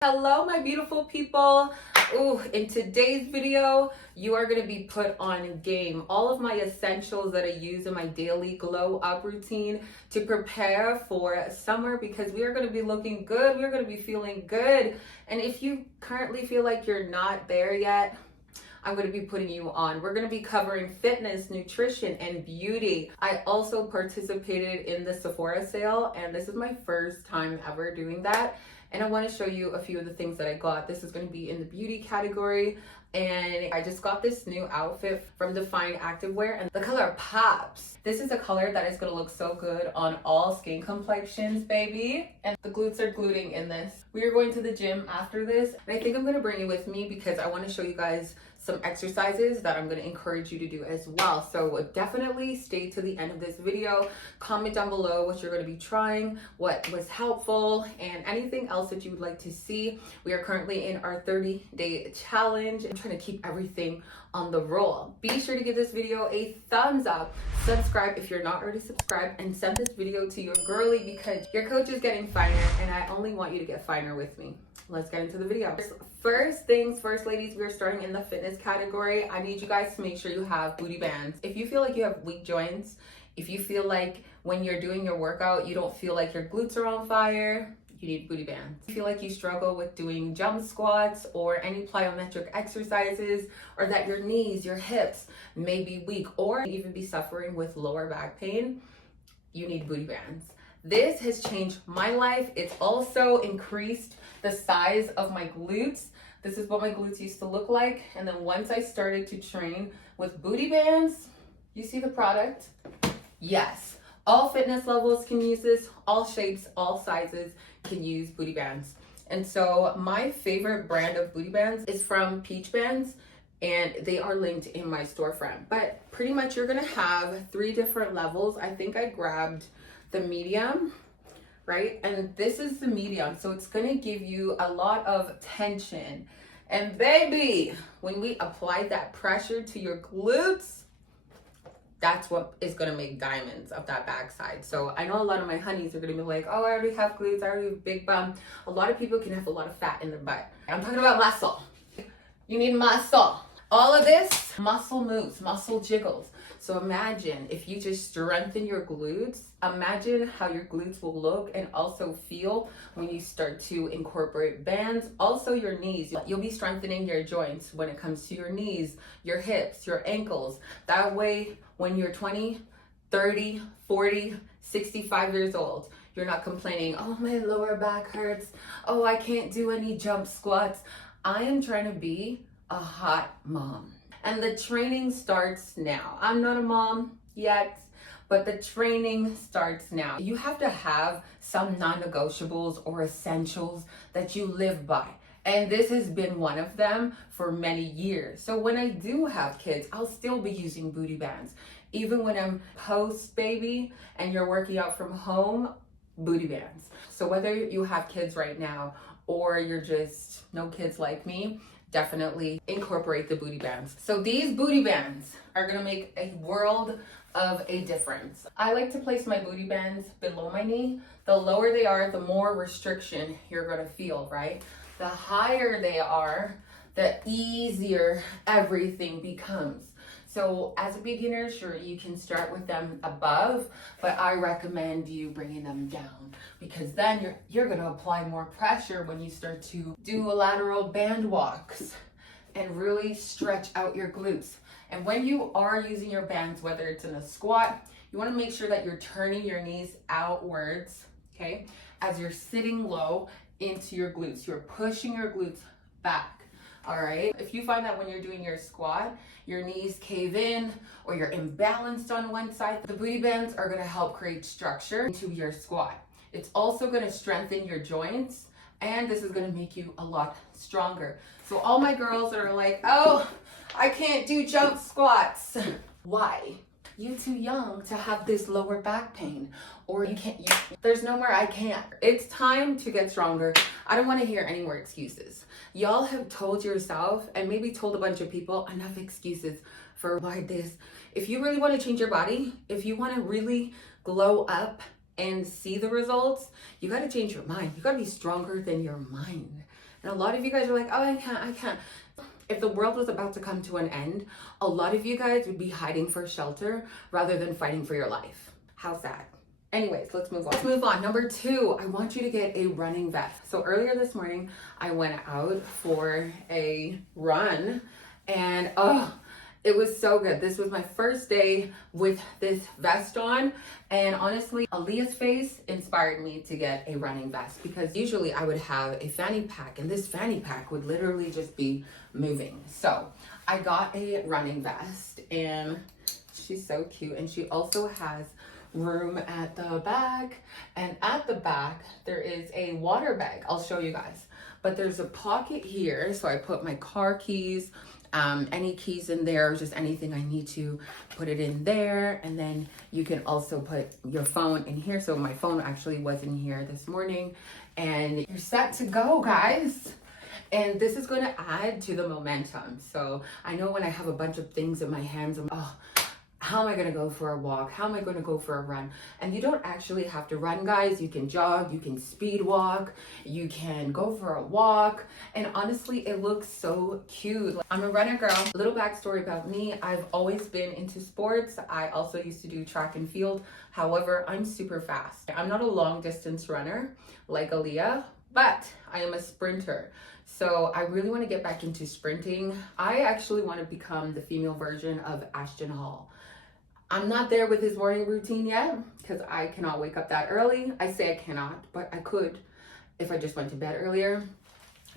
Hello, my beautiful people. Ooh, in today's video, you are going to be put on game. All of my essentials that I use in my daily glow up routine to prepare for summer, because we are going to be looking good. We're going to be feeling good. And if you currently feel like you're not there yet, I'm going to be putting you on. We're going to be covering fitness, nutrition, and beauty. I also participated in the Sephora sale, and this is my first time ever doing that. And I want to show you a few of the things that I got. This is going to be in the beauty category. And I just got this new outfit from Dfyne activewear, and the color pops. This is a color that is going to look so good on all skin complexions, baby. And the glutes are gluting in this. We are going to the gym after this, and I think I'm going to bring you with me because I want to show you guys some exercises that I'm going to encourage you to do as well. So definitely stay to the end of this video. Comment down below what you're going to be trying, what was helpful, and anything else that you would like to see. We are currently in our 30-day challenge. I'm trying to keep everything on the roll. Be sure to give this video a thumbs up, subscribe if you're not already subscribed, and send this video to your girly because your coach is getting finer, and I only want you to get finer with me. Let's get into the video. First things first, ladies, we are starting in the fitness category. I need you guys to make sure you have booty bands. If you feel like you have weak joints, if you feel like when you're doing your workout, you don't feel like your glutes are on fire, you need booty bands. If you feel like you struggle with doing jump squats or any plyometric exercises, or that your knees, your hips may be weak, or even be suffering with lower back pain, you need booty bands. This has changed my life. It's also increased the size of my glutes. This is what my glutes used to look like. And then once I started to train with booty bands, you see the product? Yes, all fitness levels can use this. All shapes, all sizes can use booty bands. And so my favorite brand of booty bands is from Peach Bands, and they are linked in my storefront. But pretty much you're gonna have 3 different levels. I think I grabbed the medium, right? And this is the medium, so it's gonna give you a lot of tension. And baby, when we apply that pressure to your glutes, that's what is gonna make diamonds of that backside. So I know a lot of my honeys are gonna be like, oh, I already have glutes, I already have a big bum. A lot of people can have a lot of fat in their butt. I'm talking about muscle. You need muscle. All of this, muscle moves, muscle jiggles. So imagine if you just strengthen your glutes, imagine how your glutes will look and also feel when you start to incorporate bands. Also your knees, you'll be strengthening your joints when it comes to your knees, your hips, your ankles. That way, when you're 20, 30, 40, 65 years old, you're not complaining, oh, my lower back hurts. Oh, I can't do any jump squats. I am trying to be a hot mom. And the training starts now. I'm not a mom yet, but the training starts now. You have to have some non-negotiables or essentials that you live by. And this has been one of them for many years. So when I do have kids, I'll still be using booty bands. Even when I'm post-baby and you're working out from home, booty bands. So whether you have kids right now or you're just no kids like me, definitely incorporate the booty bands. So these booty bands are gonna make a world of a difference. I like to place my booty bands below my knee. The lower they are, the more restriction you're gonna feel, right? The higher they are, the easier everything becomes. So as a beginner, sure, you can start with them above, but I recommend you bringing them down, because then you're gonna apply more pressure when you start to do lateral band walks and really stretch out your glutes. And when you are using your bands, whether it's in a squat, you wanna make sure that you're turning your knees outwards, okay? As you're sitting low into your glutes, you're pushing your glutes back. All right, if you find that when you're doing your squat, your knees cave in or you're imbalanced on one side, the booty bands are gonna help create structure into your squat. It's also gonna strengthen your joints, and this is gonna make you a lot stronger. So all my girls that are like, oh, I can't do jump squats. Why? You too young to have this lower back pain, or there's no more I can't. It's time to get stronger. I don't want to hear any more excuses. Y'all have told yourself and maybe told a bunch of people enough excuses for why this. If you really want to change your body, if you want to really glow up and see the results, you got to change your mind. You got to be stronger than your mind. And a lot of you guys are like, oh, I can't. If the world was about to come to an end, a lot of you guys would be hiding for shelter rather than fighting for your life. How's that? Anyways, let's move on. Let's move on. Number 2, I want you to get a running vest. So earlier this morning, I went out for a run and it was so good. This was my first day with this vest on, and honestly, Aaliyah's face inspired me to get a running vest because usually I would have a fanny pack and this fanny pack would literally just be moving. So I got a running vest and she's so cute, and she also has room at the back, and at the back there is a water bag. I'll show you guys, but there's a pocket here, so I put my car keys, any keys in there, just anything I need to put it in there. And then you can also put your phone in here. So my phone actually was in here this morning, and you're set to go, guys. And this is going to add to the momentum. So I know when I have a bunch of things in my hands, I'm how am I going to go for a walk? How am I going to go for a run? And you don't actually have to run, guys. You can jog, you can speed walk, you can go for a walk. And honestly, it looks so cute. I'm a runner girl. A little backstory about me. I've always been into sports. I also used to do track and field. However, I'm super fast. I'm not a long distance runner like Aaliyah, but I am a sprinter. So I really want to get back into sprinting. I actually want to become the female version of Ashton Hall. I'm not there with his morning routine yet because I cannot wake up that early. I say I cannot, but I could if I just went to bed earlier.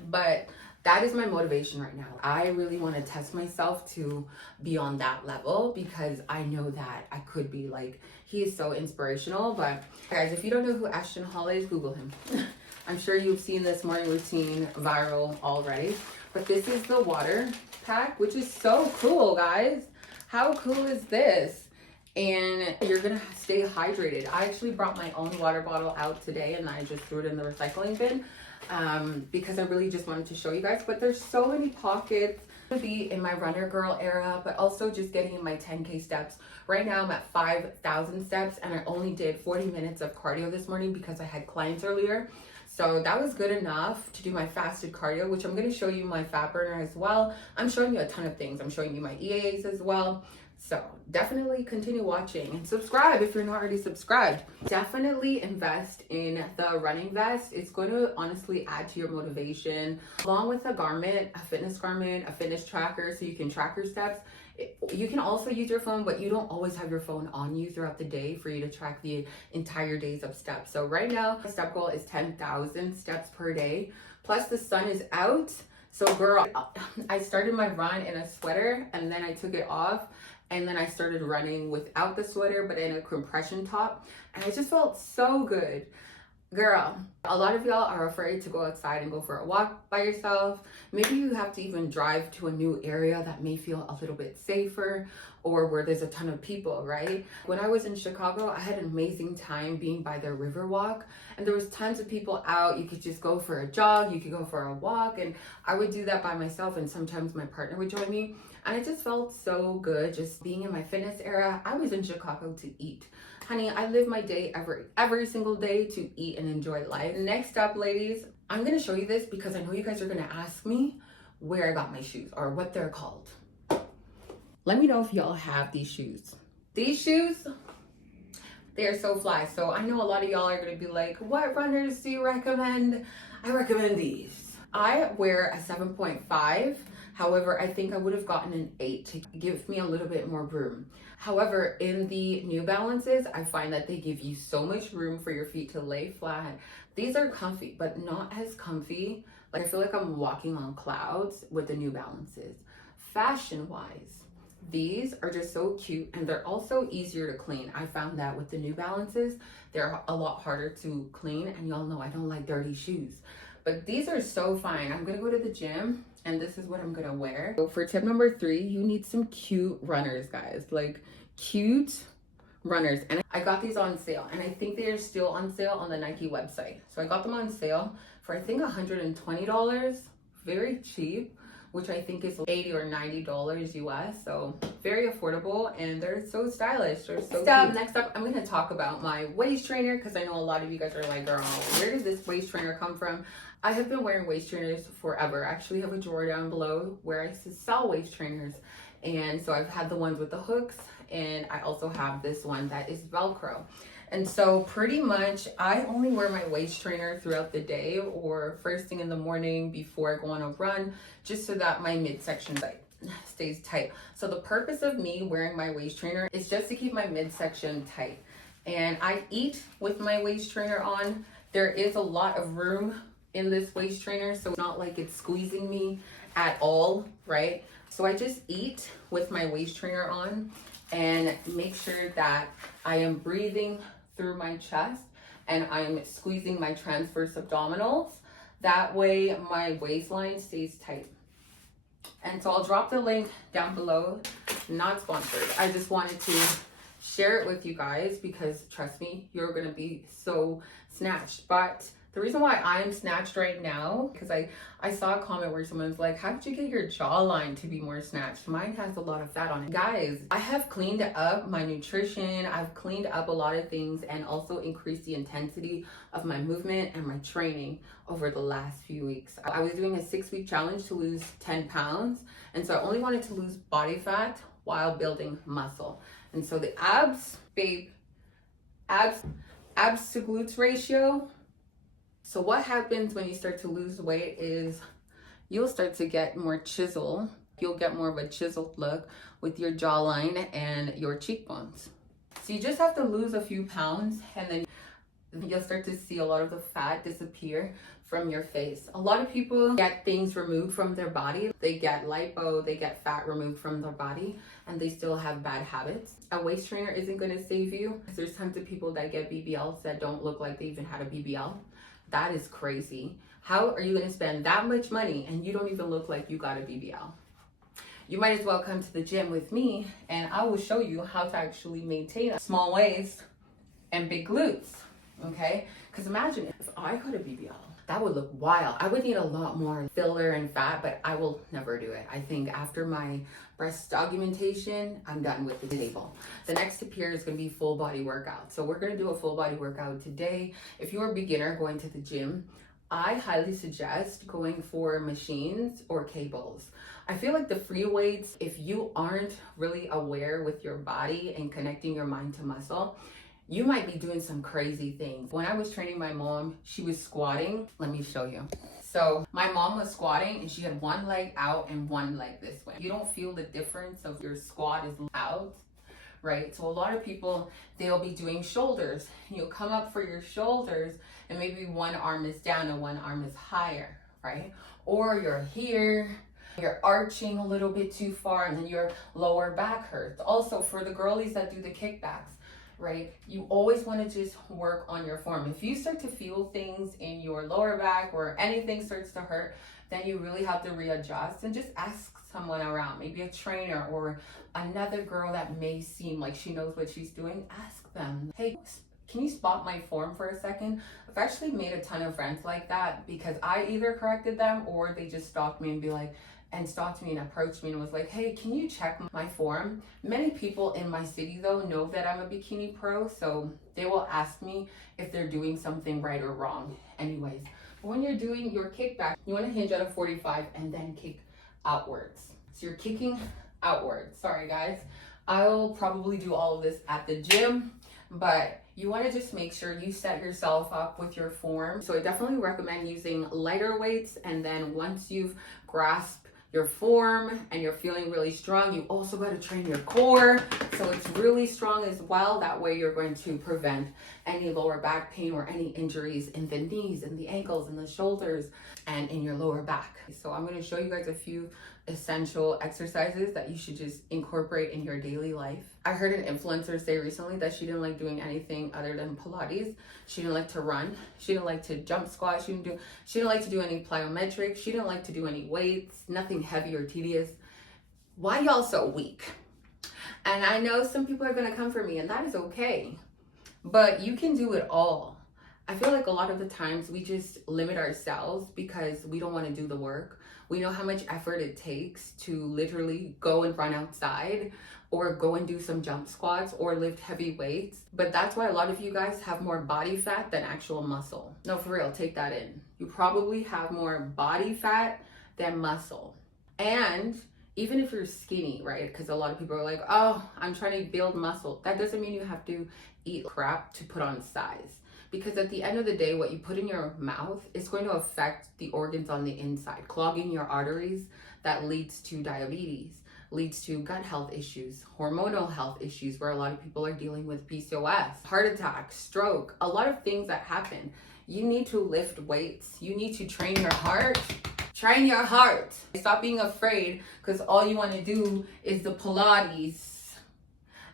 But that is my motivation right now. I really want to test myself to be on that level because I know that I could be like, he is so inspirational. But guys, if you don't know who Ashton Hall is, Google him. I'm sure you've seen this morning routine viral already. But this is the water pack, which is so cool, guys. How cool is this? And you're gonna stay hydrated. I actually brought my own water bottle out today and I just threw it in the recycling bin because I really just wanted to show you guys. But there's so many pockets to be in my runner girl era, but also just getting in my 10K steps. Right now I'm at 5,000 steps and I only did 40 minutes of cardio this morning because I had clients earlier. So that was good enough to do my fasted cardio, which I'm going to show you my fat burner as well. I'm showing you a ton of things. I'm showing you my EAAS as well. So definitely continue watching and subscribe if you're not already subscribed. Definitely invest in the running vest. It's going to honestly add to your motivation, along with a garment, a fitness tracker, so you can track your steps. You can also use your phone, but you don't always have your phone on you throughout the day for you to track the entire days of steps. So right now, my step goal is 10,000 steps per day. Plus the sun is out. So girl, I started my run in a sweater and then I took it off. And then I started running without the sweater, but in a compression top. And I just felt so good. Girl, a lot of y'all are afraid to go outside and go for a walk by yourself. Maybe you have to even drive to a new area that may feel a little bit safer or where there's a ton of people, right? When I was in Chicago, I had an amazing time being by the river walk. And there was tons of people out. You could just go for a jog, you could go for a walk. And I would do that by myself. And sometimes my partner would join me. And I just felt so good just being in my fitness era. I was in Chicago to eat. Honey, I live my day every single day to eat and enjoy life. Next up, ladies, I'm going to show you this because I know you guys are going to ask me where I got my shoes or what they're called. Let me know if y'all have these shoes. These shoes, they are so fly. So I know a lot of y'all are going to be like, what runners do you recommend? I recommend these. I wear a 7.5. However, I think I would have gotten an 8 to give me a little bit more room. However, in the New Balances, I find that they give you so much room for your feet to lay flat. These are comfy, but not as comfy. Like I feel like I'm walking on clouds with the New Balances. Fashion-wise, these are just so cute and they're also easier to clean. I found that with the New Balances, they're a lot harder to clean, and y'all know I don't like dirty shoes. But these are so fine. I'm gonna go to the gym and this is what I'm gonna wear. So for tip number 3, you need some cute runners, guys. Like cute runners. And I got these on sale and I think they are still on sale on the Nike website. So I got them on sale for I think $120, very cheap, which I think is $80 or $90 US. So very affordable and they're so stylish. They're so cute. Next up, I'm gonna talk about my waist trainer because I know a lot of you guys are like, girl, where did this waist trainer come from? I have been wearing waist trainers forever. I actually have a drawer down below where I sell waist trainers. And so I've had the ones with the hooks, and I also have this one that is Velcro. And so pretty much I only wear my waist trainer throughout the day or first thing in the morning before I go on a run, just so that my midsection stays tight. So the purpose of me wearing my waist trainer is just to keep my midsection tight. And I eat with my waist trainer on. There is a lot of room in this waist trainer, so it's not like it's squeezing me at all, right? So I just eat with my waist trainer on and make sure that I am breathing through my chest and I'm squeezing my transverse abdominals. That way my waistline stays tight. And so I'll drop the link down below. Not sponsored. I just wanted to share it with you guys because trust me, you're gonna be so snatched. But the reason why I'm snatched right now, because I saw a comment where someone's like, how did you get your jawline to be more snatched? Mine has a lot of fat on it. Guys, I have cleaned up my nutrition. I've cleaned up a lot of things and also increased the intensity of my movement and my training over the last few weeks. I was doing a 6-week challenge to lose 10 pounds. And so I only wanted to lose body fat while building muscle. And so the abs, babe, abs to glutes ratio. So what happens when you start to lose weight is you'll start to get more chisel. You'll get more of a chiseled look with your jawline and your cheekbones. So you just have to lose a few pounds and then you'll start to see a lot of the fat disappear from your face. A lot of people get things removed from their body. They get lipo, they get fat removed from their body, and they still have bad habits. A waist trainer isn't gonna save you. There's tons of people that get BBLs that don't look like they even had a BBL. That is crazy. How are you gonna spend that much money and you don't even look like you got a BBL? You might as well come to the gym with me and I will show you how to actually maintain a small waist and big glutes, okay? Because imagine if I got a BBL, that would look wild. I would need a lot more filler and fat, but I will never do it. I think after my breast augmentation, I'm done with the table. The next tip here is gonna be full body workout. So we're gonna do a full body workout today. If you're a beginner going to the gym, I highly suggest going for machines or cables. I feel like the free weights, if you aren't really aware with your body and connecting your mind to muscle, you might be doing some crazy things. When I was training my mom, she was squatting. Let me show you. So my mom was squatting and she had one leg out and one leg this way. You don't feel the difference of your squat is out, right? So a lot of people, they'll be doing shoulders. You'll come up for your shoulders and maybe one arm is down and one arm is higher, right? Or you're here, you're arching a little bit too far and then your lower back hurts. Also for the girlies that do the kickbacks, right? You always want to just work on your form. If you start to feel things in your lower back or anything starts to hurt, then you really have to readjust and just ask someone around, maybe a trainer or another girl that may seem like she knows what she's doing. Ask them, hey, can you spot my form for a second? I've actually made a ton of friends like that because I either corrected them or they just stopped me and approached me and was like, hey, can you check my form? Many people in my city though know that I'm a bikini pro, so they will ask me if they're doing something right or wrong. Anyways, when you're doing your kickback, you want to hinge at a 45 and then kick outwards. So you're kicking outwards. Sorry guys, I'll probably do all of this at the gym, but you want to just make sure you set yourself up with your form. So I definitely recommend using lighter weights, and then once you've grasped your form and you're feeling really strong, you also got to train your core so it's really strong as well. That way you're going to prevent any lower back pain or any injuries in the knees and the ankles and the shoulders and in your lower back. So I'm going to show you guys a few essential exercises that you should just incorporate in your daily life. I heard an influencer say recently that she didn't like doing anything other than Pilates. She didn't like to run. She didn't like to jump squat. She didn't like to do any plyometrics. She didn't like to do any weights, nothing heavy or tedious. Why y'all so weak? And I know some people are going to come for me, and that is okay. But you can do it all. I feel like a lot of the times we just limit ourselves because we don't want to do the work. We know how much effort it takes to literally go and run outside or go and do some jump squats or lift heavy weights. But that's why a lot of you guys have more body fat than actual muscle. No, for real, take that in. You probably have more body fat than muscle. And even if you're skinny, right? Because a lot of people are like, oh, I'm trying to build muscle. That doesn't mean you have to eat crap to put on size. Because at the end of the day, what you put in your mouth is going to affect the organs on the inside, clogging your arteries. That leads to diabetes, leads to gut health issues, hormonal health issues, where a lot of people are dealing with PCOS, heart attack, stroke, a lot of things that happen. You need to lift weights. You need to train your heart. Train your heart. Stop being afraid, because all you want to do is the Pilates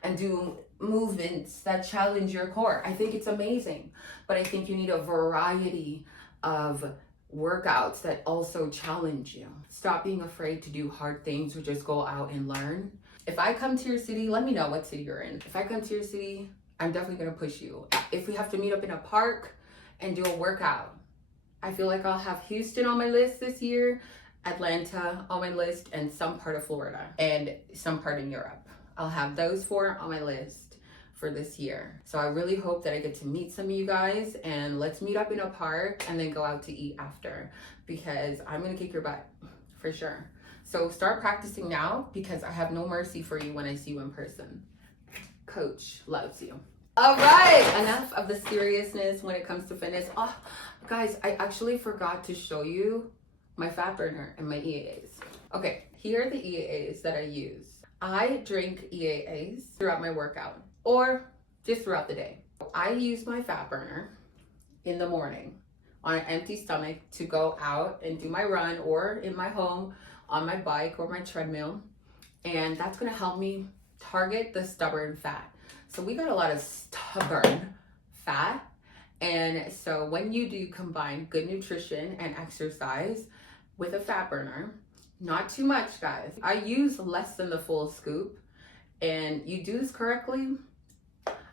and do movements that challenge your core. I think it's amazing, but I think you need a variety of workouts that also challenge you. Stop being afraid to do hard things or just go out and learn. If I come to your city, let me know what city you're in. If I come to your city, I'm definitely gonna push you. If we have to meet up in a park and do a workout, I feel like I'll have Houston on my list this year, Atlanta on my list, and some part of Florida and some part in Europe. I'll have those 4 on my list for this year. So I really hope that I get to meet some of you guys, and let's meet up in a park and then go out to eat after, because I'm gonna kick your butt for sure. So start practicing now, because I have no mercy for you when I see you in person. Coach loves you. All right, enough of the seriousness when it comes to fitness. Oh, guys, I actually forgot to show you my fat burner and my EAAs. Okay, here are the EAAs that I use. I drink EAAs throughout my workout or just throughout the day. I use my fat burner in the morning on an empty stomach to go out and do my run, or in my home on my bike or my treadmill. And that's gonna help me target the stubborn fat. So we got a lot of stubborn fat. And so when you do combine good nutrition and exercise with a fat burner, not too much, guys. I use less than the full scoop, and you do this correctly.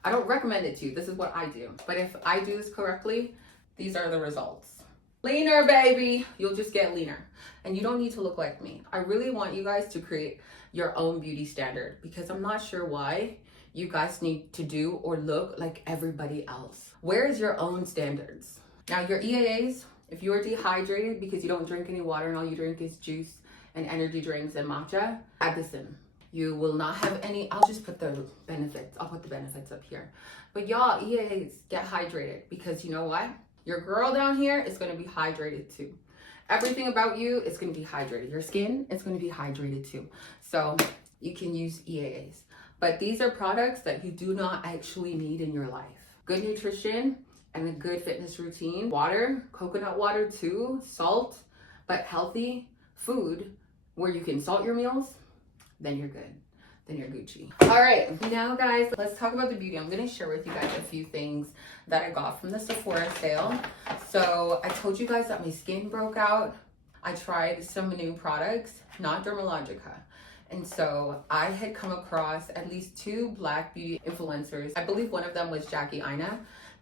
I don't recommend it to you. This is what I do. But if I do this correctly, these are the results. Leaner, baby. You'll just get leaner. And you don't need to look like me. I really want you guys to create your own beauty standard, because I'm not sure why you guys need to do or look like everybody else. Where is your own standards? Now, your EAAs, if you are dehydrated because you don't drink any water and all you drink is juice and energy drinks and matcha, add this in. You will not have any, I'll just put the benefits, I'll put the benefits up here. But y'all, EAAs, get hydrated, because you know what? Your girl down here is gonna be hydrated too. Everything about you is gonna be hydrated. Your skin is gonna be hydrated too. So you can use EAAs. But these are products that you do not actually need in your life. Good nutrition and a good fitness routine. Water, coconut water too, salt, but healthy food where you can salt your meals, then you're good. Then you're Gucci. All right, now guys, let's talk about the beauty. I'm gonna share with you guys a few things that I got from the Sephora sale. So I told you guys that my skin broke out. I tried some new products, not Dermalogica. And so I had come across at least 2 Black beauty influencers. I believe one of them was Jackie Aina,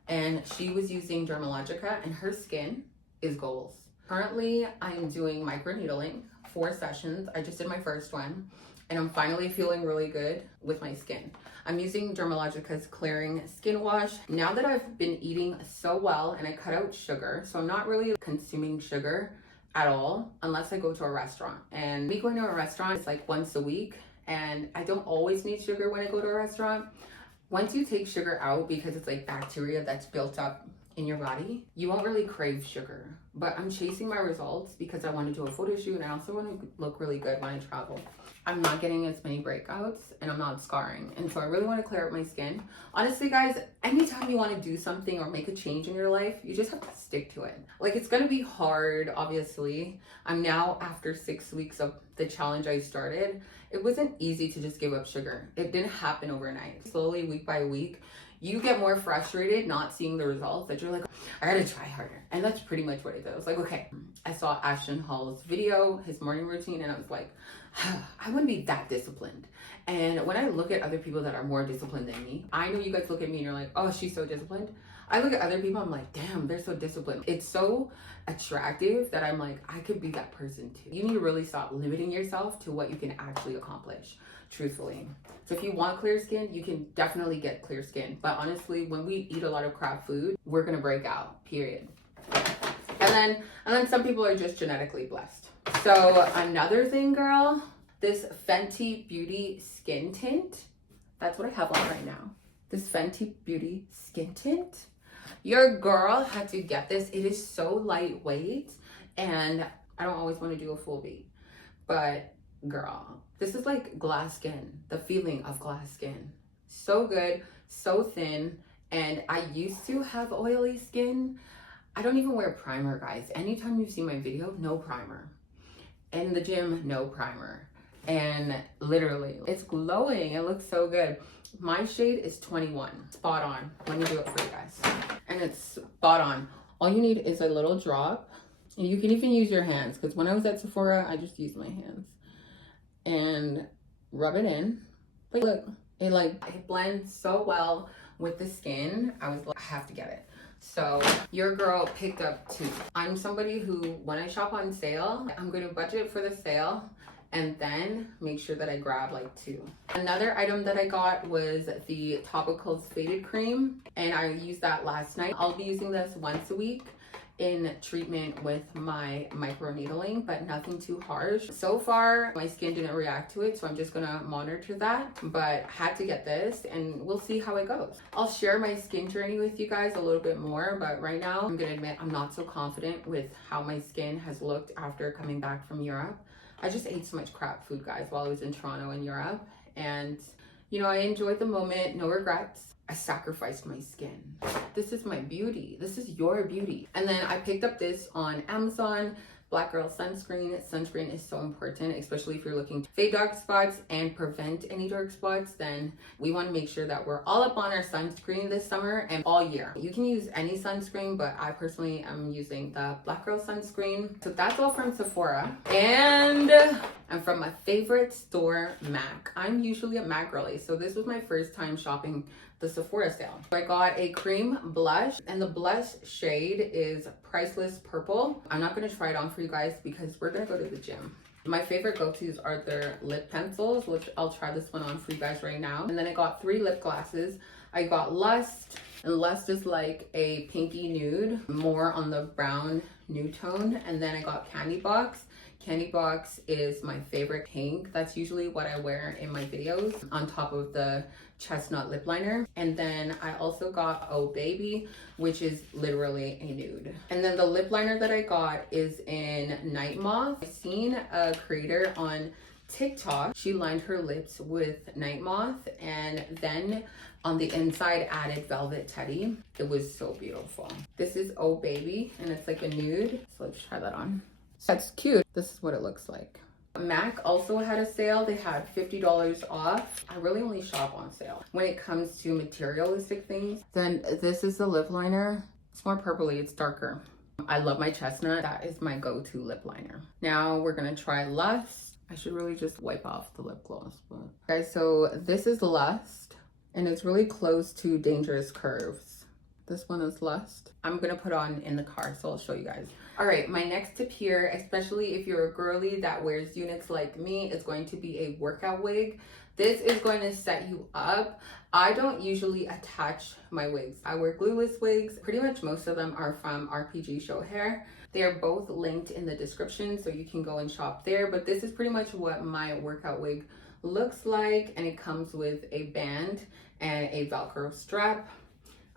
and she was using Dermalogica, and her skin is goals. Currently, I am doing microneedling, 4 sessions. I just did my first one, and I'm finally feeling really good with my skin. I'm using Dermalogica's Clearing Skin Wash. Now that I've been eating so well and I cut out sugar, so I'm not really consuming sugar at all unless I go to a restaurant. And me going to a restaurant, it's like once a week, and I don't always need sugar when I go to a restaurant. Once you take sugar out, because it's like bacteria that's built up in your body, you won't really crave sugar. But I'm chasing my results because I want to do a photo shoot, and I also want to look really good when I travel. I'm not getting as many breakouts, and I'm not scarring, and so I really want to clear up my skin. Honestly, guys, anytime you want to do something or make a change in your life, you just have to stick to it. Like, it's gonna be hard, obviously. I'm now after 6 weeks of the challenge I started. It wasn't easy to just give up sugar. It didn't happen overnight. Slowly, week by week, you get more frustrated not seeing the results, that you're like, I gotta try harder. And that's pretty much what it does. Like, okay, I saw Ashton Hall's video, his morning routine, and I was like, I wouldn't be that disciplined. And when I look at other people that are more disciplined than me, I know you guys look at me and you're like, oh, she's so disciplined. I look at other people, I'm like, damn, they're so disciplined. It's so attractive that I'm like, I could be that person too. You need to really stop limiting yourself to what you can actually accomplish, truthfully. So if you want clear skin, you can definitely get clear skin. But honestly, when we eat a lot of crap food, we're gonna break out, period. And then some people are just genetically blessed. So another thing, girl, this Fenty Beauty Skin Tint. That's what I have on right now. This Fenty Beauty Skin Tint. Your girl had to get this. It is so lightweight, and I don't always want to do a full beat, but girl, this is like glass skin, the feeling of glass skin. So good, so thin, and I used to have oily skin. I don't even wear primer, guys. Anytime you see my video, no primer. In the gym, no primer. And literally, it's glowing. It looks so good. My shade is 21. Spot on. Let me do it for you guys. And it's spot on. All you need is a little drop. And you can even use your hands, because when I was at Sephora, I just used my hands. And rub it in. But look, it blends so well with the skin. I was like, I have to get it. So your girl picked up 2. I'm somebody who, when I shop on sale, I'm going to budget for the sale and then make sure that I grab like 2. Another item that I got was the Topicals Faded Cream, and I used that last night. I'll be using this once a week in treatment with my microneedling, but nothing too harsh. So far, my skin didn't react to it, so I'm just gonna monitor that, but had to get this, and we'll see how it goes. I'll share my skin journey with you guys a little bit more, but right now, I'm gonna admit I'm not so confident with how my skin has looked after coming back from Europe. I just ate so much crap food, guys, while I was in Toronto in Europe, and you know, I enjoyed the moment, no regrets. I sacrificed my skin. This is my beauty. This is your beauty. And then I picked up this on Amazon, Black Girl Sunscreen. Sunscreen is so important, especially if you're looking to fade dark spots and prevent any dark spots. Then we want to make sure that we're all up on our sunscreen this summer and all year. You can use any sunscreen, but I personally am using the Black Girl Sunscreen. So that's all from Sephora. And from my favorite store, MAC. I'm usually a MAC girly, so this was my first time shopping the Sephora sale. I got a cream blush, and the blush shade is Priceless Purple. I'm not gonna try it on for you guys because we're gonna go to the gym. My favorite go-tos are their lip pencils, which I'll try this one on for you guys right now. And then I got 3 lip glosses. I got Lust, and Lust is like a pinky nude, more on the brown nude tone. And then I got Candy Box. Candy Box is my favorite pink. That's usually what I wear in my videos on top of the chestnut lip liner. And then I also got Oh Baby, which is literally a nude. And then the lip liner that I got is in Night Moth. I've seen a creator on TikTok. She lined her lips with Night Moth and then on the inside added Velvet Teddy. It was so beautiful. This is Oh Baby, and it's like a nude. So let's try that on. That's cute. This is what it looks like. MAC also had a sale. They had $50 off. I really only shop on sale when it comes to materialistic things. Then this is the lip liner. It's more purpley, it's darker. I love my chestnut. That is my go-to lip liner. Now we're gonna try Lust. I should really just wipe off the lip gloss. But guys, so this is Lust, and it's really close to Dangerous Curves. This one is Lust. I'm gonna put on in the car, so I'll show you guys. All right, my next tip here, especially if you're a girly that wears units like me, is going to be a workout wig. This is going to set you up. I don't usually attach my wigs. I wear glueless wigs. Pretty much most of them are from RPG Show Hair. They are both linked in the description, so you can go and shop there. But this is pretty much what my workout wig looks like, and it comes with a band and a Velcro strap.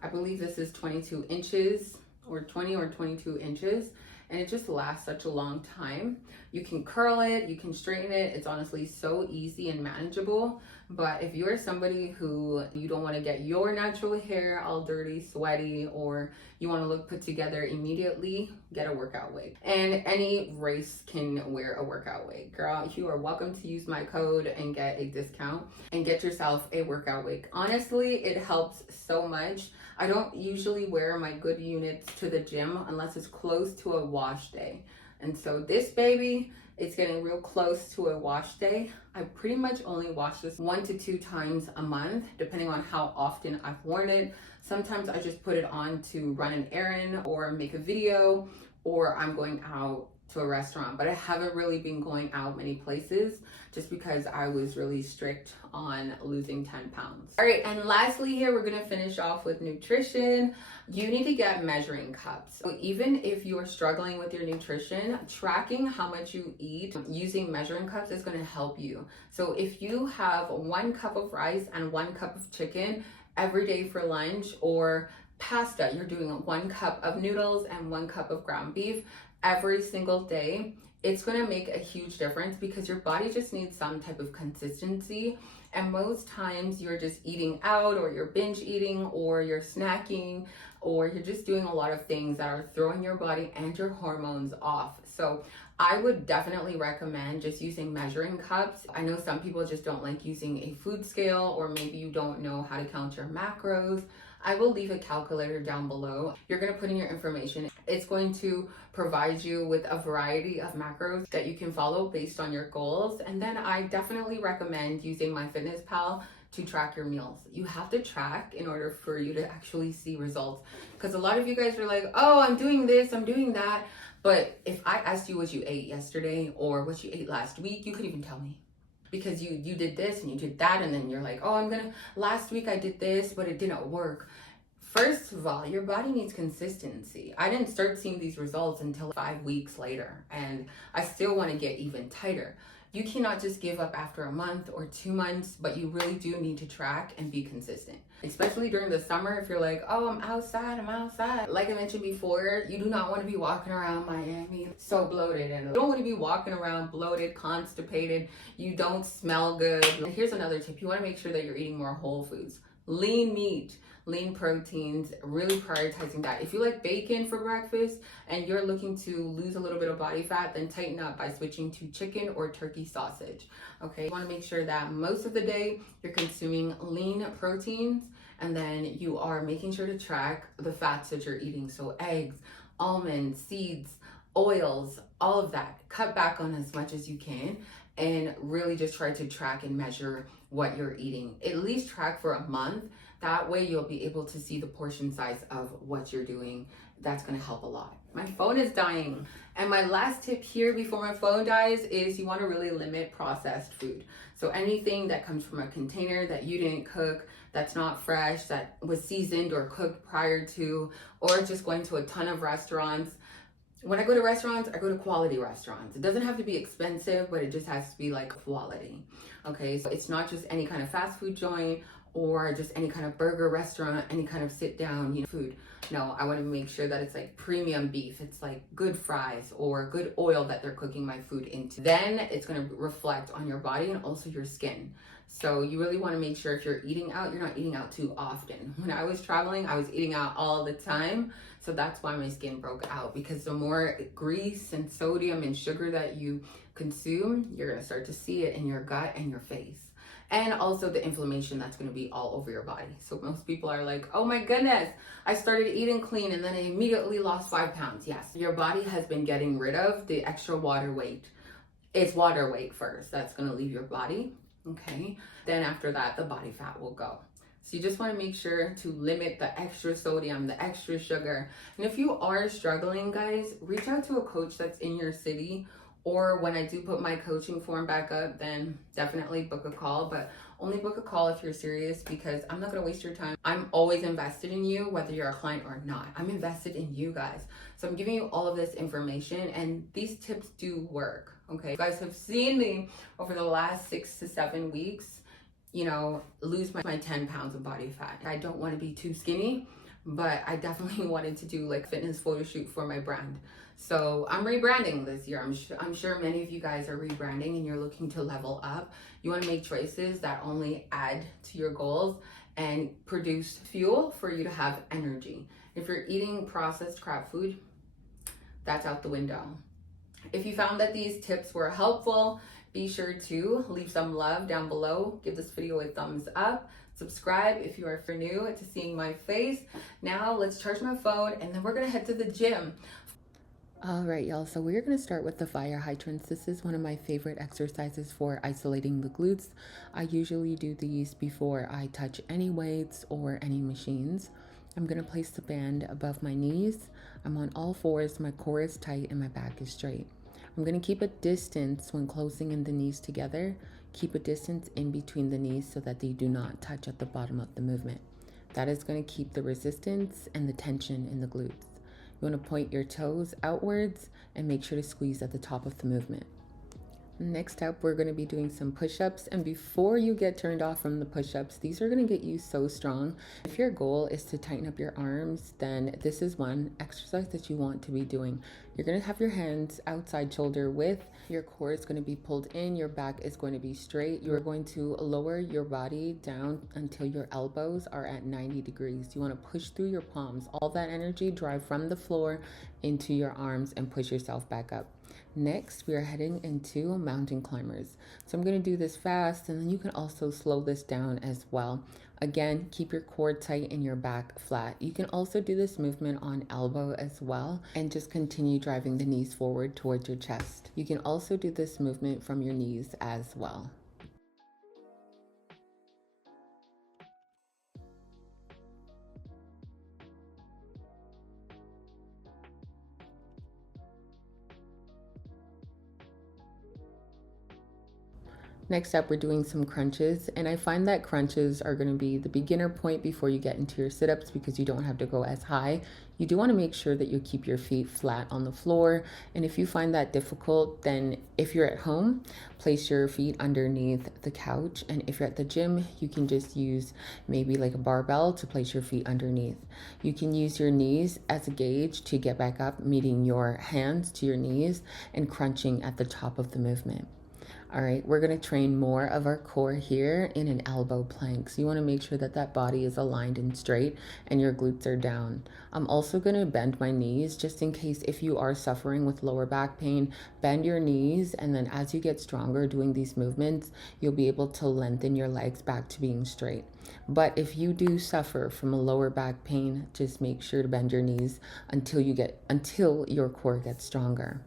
I believe this is 22 inches or 20 or 22 inches, and it just lasts such a long time. You can curl it, you can straighten it. It's honestly so easy and manageable. But if you're somebody who you don't want to get your natural hair all dirty, sweaty, or you want to look put together immediately, get a workout wig. And any race can wear a workout wig. Girl, you are welcome to use my code and get a discount and get yourself a workout wig. Honestly, it helps so much. I don't usually wear my good units to the gym unless it's close to a wash day. And so this baby, it's getting real close to a wash day. I pretty much only wash this 1 to 2 times a month, depending on how often I've worn it. Sometimes I just put it on to run an errand or make a video, or I'm going out to a restaurant, but I haven't really been going out many places just because I was really strict on losing 10 pounds. All right, and lastly here, we're gonna finish off with nutrition. You need to get measuring cups. So even if you are struggling with your nutrition, tracking how much you eat using measuring cups is gonna help you. So if you have 1 cup of rice and 1 cup of chicken every day for lunch, or pasta, you're doing 1 cup of noodles and 1 cup of ground beef every single day, it's going to make a huge difference because your body just needs some type of consistency. And most times you're just eating out, or you're binge eating, or you're snacking, or you're just doing a lot of things that are throwing your body and your hormones off. So I would definitely recommend just using measuring cups. I know some people just don't like using a food scale, or maybe you don't know how to count your macros. I will leave a calculator down below. You're going to put in your information. It's going to provide you with a variety of macros that you can follow based on your goals. And then I definitely recommend using MyFitnessPal to track your meals. You have to track in order for you to actually see results. Because a lot of you guys are like, oh, I'm doing this, I'm doing that. But if I asked you what you ate yesterday or what you ate last week, you couldn't even tell me. Because you did this and you did that, and then you're like, oh, last week I did this, but it didn't work. First of all, your body needs consistency. I didn't start seeing these results until 5 weeks later, and I still want to get even tighter. You cannot just give up after a month or 2 months, but you really do need to track and be consistent. Especially during the summer, if you're like, oh, I'm outside. Like I mentioned before, you do not want to be walking around Miami so bloated, and you don't want to be walking around bloated, constipated. You don't smell good. And here's another tip. You want to make sure that you're eating more whole foods. Lean meat, lean proteins, really prioritizing that. If you like bacon for breakfast and you're looking to lose a little bit of body fat, then tighten up by switching to chicken or turkey sausage. Okay, you want to make sure that most of the day you're consuming lean proteins, and then you are making sure to track the fats that you're eating. So eggs, almonds, seeds, oils, all of that. Cut back on as much as you can, and really just try to track and measure what you're eating. At least track for a month. That way you'll be able to see the portion size of what you're doing. That's gonna help a lot. My phone is dying. And my last tip here before my phone dies is you wanna really limit processed food. So anything that comes from a container that you didn't cook, that's not fresh, that was seasoned or cooked prior to, or just going to a ton of restaurants. When I go to restaurants, I go to quality restaurants. It doesn't have to be expensive, but it just has to be like quality. Okay, so it's not just any kind of fast food joint or just any kind of burger restaurant, any kind of sit down, food. No, I want to make sure that it's like premium beef. It's like good fries or good oil that they're cooking my food into. Then it's going to reflect on your body and also your skin. So you really want to make sure if you're eating out, you're not eating out too often. When I was traveling, I was eating out all the time. So that's why my skin broke out, because the more grease and sodium and sugar that you consume, you're going to start to see it in your gut and your face. And also the inflammation that's going to be all over your body. So most people are like, oh my goodness, I started eating clean and then I immediately lost 5 pounds. Yes, your body has been getting rid of the extra water weight. It's water weight first. That's going to leave your body. Okay. Then after that, the body fat will go. So you just want to make sure to limit the extra sodium, the extra sugar. And if you are struggling, guys, reach out to a coach that's in your city. Or when I do put my coaching form back up, then definitely book a call, but only book a call if you're serious, because I'm not going to waste your time. I'm always invested in you, whether you're a client or not. I'm invested in you guys. So I'm giving you all of this information, and these tips do work. Okay. You guys have seen me over the last 6 to 7 weeks, lose my 10 pounds of body fat. I don't want to be too skinny, but I definitely wanted to do like fitness photo shoot for my brand. So I'm rebranding this year. I'm sure many of you guys are rebranding and you're looking to level up. You want to make choices that only add to your goals and produce fuel for you to have energy. If you're eating processed crap food, that's out the window. If you found that these tips were helpful, be sure to leave some love down below. Give this video a thumbs up. Subscribe if you are new to seeing my face. Now let's charge my phone and then we're gonna head to the gym. All right, y'all, so we're going to start with the fire hydrants. This is one of my favorite exercises for isolating the glutes. I usually do these before I touch any weights or any machines. I'm gonna place the band above my knees. I'm on all fours, my core is tight and my back is straight. I'm gonna keep a distance when closing in the knees together. Keep a distance in between the knees so that they do not touch at the bottom of the movement. That is gonna keep the resistance and the tension in the glutes. You wanna point your toes outwards and make sure to squeeze at the top of the movement. Next up, we're going to be doing some push-ups, and before you get turned off from the push-ups, these are going to get you so strong. If your goal is to tighten up your arms, then this is one exercise that you want to be doing. You're going to have your hands outside shoulder width, your core is going to be pulled in, your back is going to be straight. You're going to lower your body down until your elbows are at 90 degrees. You want to push through your palms, all that energy drive from the floor into your arms and push yourself back up. Next, we are heading into mountain climbers. So I'm going to do this fast, and then you can also slow this down as well. Again, keep your core tight and your back flat. You can also do this movement on elbow as well, and just continue driving the knees forward towards your chest. You can also do this movement from your knees as well. Next up, we're doing some crunches, and I find that crunches are going to be the beginner point before you get into your sit-ups because you don't have to go as high. You do want to make sure that you keep your feet flat on the floor, and if you find that difficult, then if you're at home, place your feet underneath the couch, and if you're at the gym, you can just use maybe like a barbell to place your feet underneath. You can use your knees as a gauge to get back up, meeting your hands to your knees and crunching at the top of the movement. All right, we're gonna train more of our core here in an elbow plank. So you wanna make sure that that body is aligned and straight and your glutes are down. I'm also gonna bend my knees just in case if you are suffering with lower back pain, bend your knees, and then as you get stronger doing these movements, you'll be able to lengthen your legs back to being straight. But if you do suffer from a lower back pain, just make sure to bend your knees until your core gets stronger.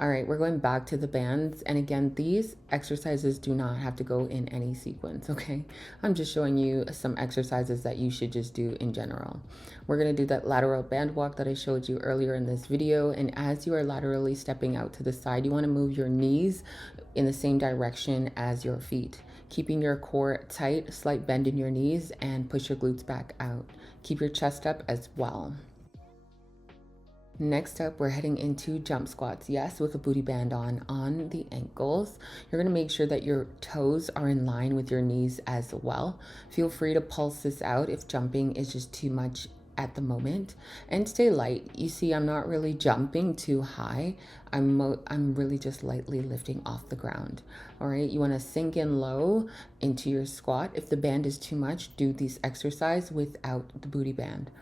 All right, we're going back to the bands. And again, these exercises do not have to go in any sequence, okay? I'm just showing you some exercises that you should just do in general. We're gonna do that lateral band walk that I showed you earlier in this video. And as you are laterally stepping out to the side, you wanna move your knees in the same direction as your feet. Keeping your core tight, slight bend in your knees, and push your glutes back out. Keep your chest up as well. Next up, we're heading into jump squats. Yes, with a booty band on the ankles. You're gonna make sure that your toes are in line with your knees as well. Feel free to pulse this out if jumping is just too much at the moment, and stay light. You see, I'm not really jumping too high. I'm really just lightly lifting off the ground. All right, you want to sink in low into your squat. If the band is too much, do this exercise without the booty band.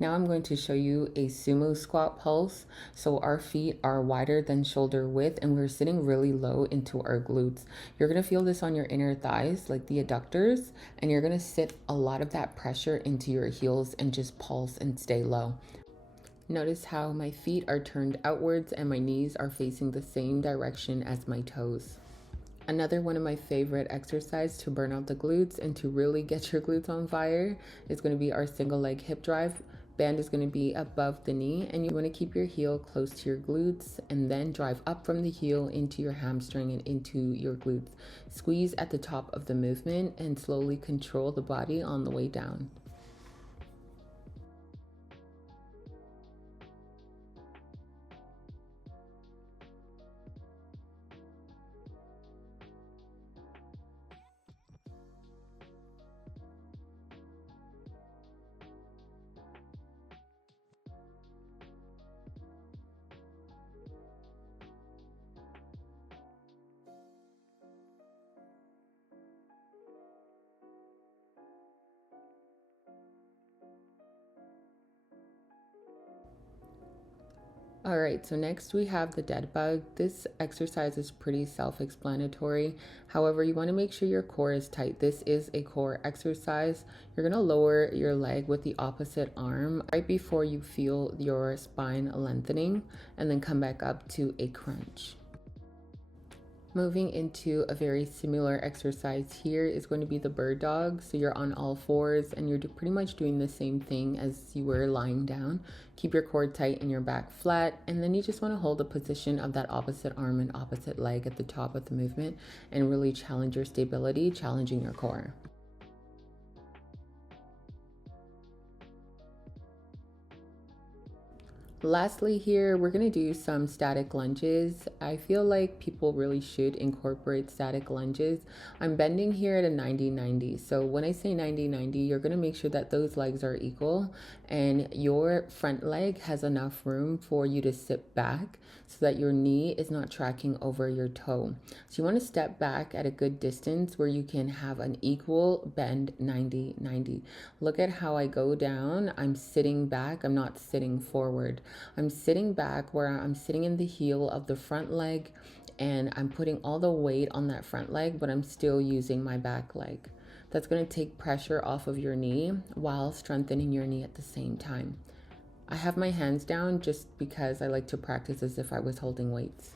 Now I'm going to show you a sumo squat pulse. So our feet are wider than shoulder width and we're sitting really low into our glutes. You're going to feel this on your inner thighs, like the adductors, and you're going to sit a lot of that pressure into your heels and just pulse and stay low. Notice how my feet are turned outwards and my knees are facing the same direction as my toes. Another one of my favorite exercises to burn out the glutes and to really get your glutes on fire is going to be our single leg hip drive. Band is going to be above the knee, and you want to keep your heel close to your glutes and then drive up from the heel into your hamstring and into your glutes. Squeeze at the top of the movement and slowly control the body on the way down. All right, so next we have the dead bug. This exercise is pretty self-explanatory. However, you want to make sure your core is tight. This is a core exercise. You're going to lower your leg with the opposite arm right before you feel your spine lengthening, and then come back up to a crunch. Moving into a very similar exercise here is going to be the bird dog. So you're on all fours and you're pretty much doing the same thing as you were lying down. Keep your core tight and your back flat, and then you just want to hold the position of that opposite arm and opposite leg at the top of the movement and really challenge your stability, challenging your core. Lastly here, we're going to do some static lunges. I feel like people really should incorporate static lunges. I'm bending here at a 90-90. So when I say 90-90, you're going to make sure that those legs are equal and your front leg has enough room for you to sit back so that your knee is not tracking over your toe. So you want to step back at a good distance where you can have an equal bend 90-90. Look at how I go down. I'm sitting back. I'm not sitting forward. I'm sitting back where I'm sitting in the heel of the front leg and I'm putting all the weight on that front leg, but I'm still using my back leg. That's going to take pressure off of your knee while strengthening your knee at the same time. I have my hands down just because I like to practice as if I was holding weights.